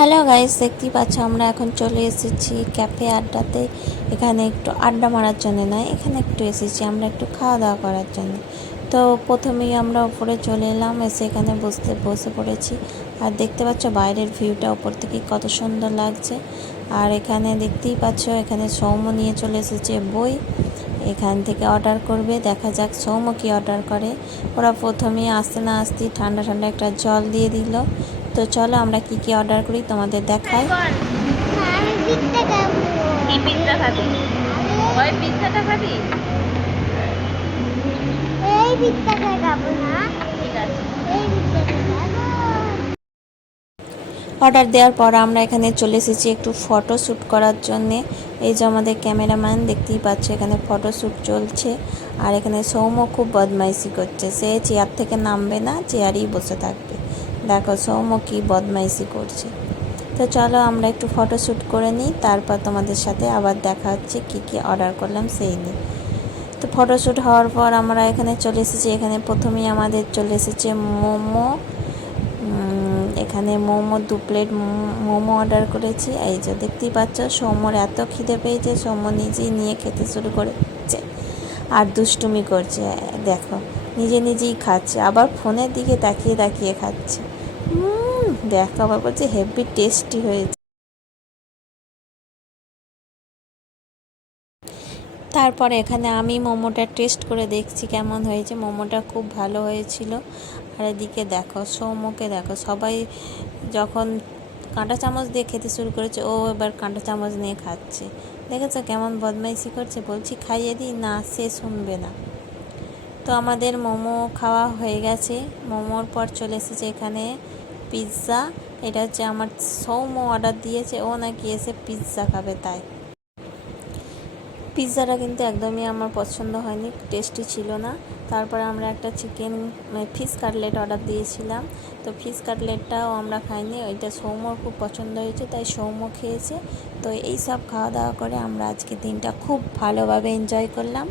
Hello guys দেখতেই পাচ্ছ আমরা এখন চলে এসেছি ক্যাফে আড্ডাতে। এখানে একটু আড্ডা মারার জন্য নয় এখানে একটু এসেছি আমরা একটু খাওয়া দাওয়া করার জন্য। তো প্রথমেই আমরা উপরে চলে এলাম, এসে এখানে বসতে, বসে পড়েছি। আর দেখতে পাচ্ছ বাইরের ভিউটা উপর থেকে কত সুন্দর লাগছে। আর এখানে দেখতেই পাচ্ছ, এখানে সৌম্য নিয়ে চলে এসেছে বই। এখান থেকে অর্ডার করবে, দেখা যাক সৌম্য কি অর্ডার করে। ওরা প্রথমেই আসতে না আসতেই ঠান্ডা ঠান্ডা একটা জল দিয়ে দিল। তো চলো আমরা কি কি অর্ডার করি তোমাদের দেখাই। অর্ডার দেওয়ার পর আমরা এখানে চলে এসেছি একটু ফটো শ্যুট করার জন্যে। এই যে আমাদের ক্যামেরাম্যান দেখতেই পাচ্ছ এখানে ফটো শ্যুট চলছে। আর এখানে সৌম্য খুব বদমাইশি করছে। সে চেয়ার থেকে নামবে না চেয়ারেই বসে থাকবে। দেখো সৌম্য কি বদমাইশি করছে। তো চলো আমরা একটু ফটোশ্যুট করে নিই, তারপর তোমাদের সাথে আবার দেখা হচ্ছে কী কী অর্ডার করলাম সেই নিয়ে। তো ফটোশ্যুট হওয়ার পর আমরা এখানে চলে এসেছি, এখানে প্রথমেই আমাদের চলে এসেছে মোমো। এখানে মোমো দু প্লেট মোমো অর্ডার করেছি। এই যে দেখতেই পাচ্ছ, সৌম্যর এত খিদে পেয়েছে, সৌম্য নিজেই নিয়ে খেতে শুরু করেছে আর দুষ্টুমি করছে, দেখো। নিজে নিজেই খাচ্ছে, আবার ফোনের দিকে তাকিয়ে তাকিয়ে খাচ্ছে। দেখো, আবার বলছে হেভি টেস্টি হয়েছে। তারপরে এখানে আমি মোমোটা টেস্ট করে দেখছি কেমন হয়েছে। মোমোটা খুব ভালো হয়েছিল। আর এদিকে দেখো, সৌম্যকে দেখো, সবাই যখন কাঁটা চামচ দিয়ে খেতে শুরু করেছে, ও এবার কাঁটা চামচ নিয়ে খাচ্ছে। দেখেছ কেমন বদমাইশি করছে? বলছি খাইয়ে দিই? না, সে শুনবে না। তো আমাদের মোমো খাওয়া হয়ে গেছে। মোমোর পর চলে এসেছে এখানে পিৎজা এটা হচ্ছে আমার সৌমো অর্ডার দিয়েছে। ও নাকি এসে পিৎজা খাবে তাই। পিৎজাটা কিন্তু একদমই আমার পছন্দ হয়নি, টেস্টি ছিল না। তারপরে আমরা একটা চিকেন ফিশ কাটলেট অর্ডার দিয়েছিলাম। তো ফিশ কাটলেটটাও আমরা খাইনি, ওইটা সৌম্যর খুব পছন্দ হয়েছে, তাই সৌম্য খেয়েছে। তো এই সব খাওয়া দাওয়া করে আমরা আজকে দিনটা খুব ভালোভাবে এনজয় করলাম।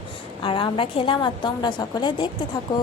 আর আমরা খেলাম আর তোমরা সকলে দেখতে থাকো।